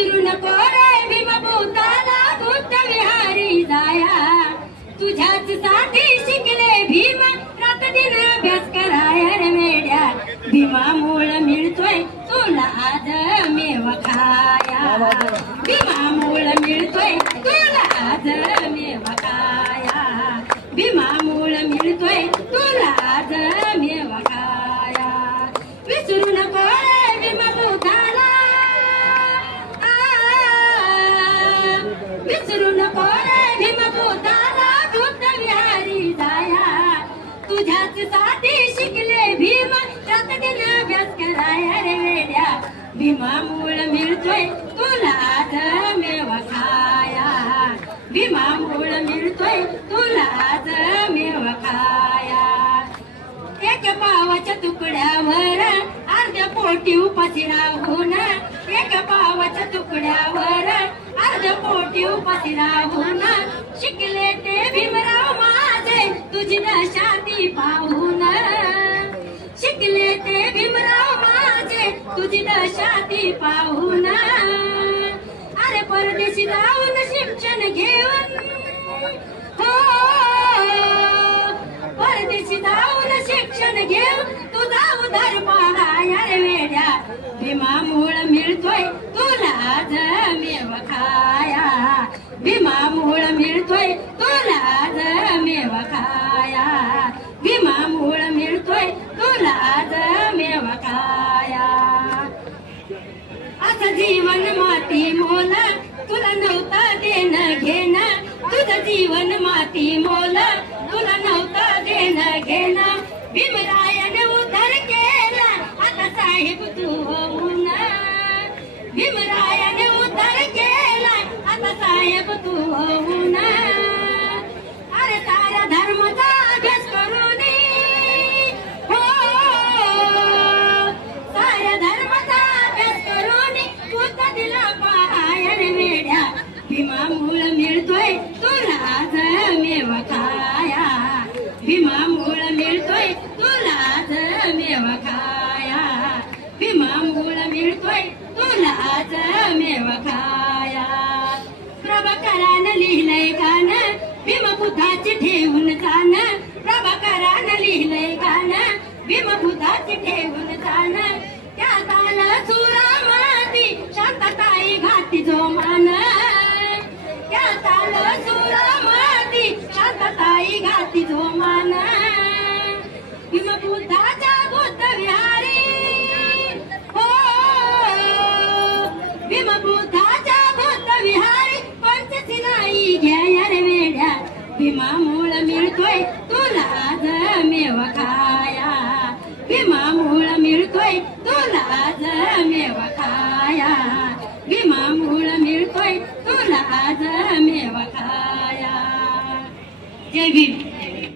विसरू नको रे भीमभूताला भूत विहारी जाया तुझ्याच साठी शिकले भीम रात दिन अभ्यास कराया रे मेड्या भीमामुळ मिळतोय तुला आज मेवा खाया भीमामुळ मिळतोय तुला आज मेवा खाया भीमामुळ मिळतोय तुला आज मेवा खाया विसरू नको रे भीमभूताला विसरू नको रे भीमभूताला भूत विहारी जाया तुझ्याच साठी शिकले भीम रात दिन अभ्यास कराया रे वेड्या भीमामुळ मिळतोय तुला आज मेवा खाया भीमामुळ मिळतोय तुला आज मेवा खाया एक पावाच्या तुकड्यावर अर्ध्या पोटी उपाशी राहून एक पावाच्या तुकड्यावर अर्ध्या पोटी उपाशी राहून शिकले ते भीमराव माझे तुझी दशा ती पाहून शिकले ते भीमराव माझे तुझी दशा ती पाहून अरे परदेशी जाऊन शिक्षण घेऊन हो परदेशी जाऊन शिक्षण घेऊन तुझा उधार पाहाया रे वेड्या भीमामुळ मिळतोय तुला आज मेवा खाया भीमामुळ मिळतोय तुला आज मेवा खाया भीमामुळ मिळतोय तुला आज मेवा खाया असं जीवन माती मोल तुला नव्हता देणं घेणं तुझं जीवन माती मोल तुला नव्हता देणं घेणं भीमरायाने उद्धार केला आता साहेब तू होऊन भीमरायाने उद्धार केला आता साहेब तू होऊन अरे साऱ्या धर्माचा अभ्यास करून हो साऱ्या धर्माचा अभ्यास करून तुझा दिला पाहाया रे वेड्या भीमामुळ मिळतोय तुला आज मेवा खाया भीमामुळ मिळतोय तुला आज मेवा खाया भीमामुळ मिळतोय तुला आज मेवा खाया प्रभाकरानं लिहिलंय गाणं भीमबुद्धाची ठेवून जाणं प्रभाकरानं लिहिलंय गाणं भीमबुद्धाची ठेवून जाणं त्यात आलं सुरामती शांतताई घाती जो मान त्यात आलं सुरामती शांतताई घाती जो मान भीमबुद्धाच्या बुद्ध विहारी हो भीमबुद्धाच्या बुद्ध विहारी पंचशिलाई घ्या रे वेड्या भीमामुळ मिळतोय तुला आज मेवा खाया भीमामुळ मिळतोय तुला आज मेवा खाया भीमामुळ मिळतोय तुला आज मेवा खाया जय भीम.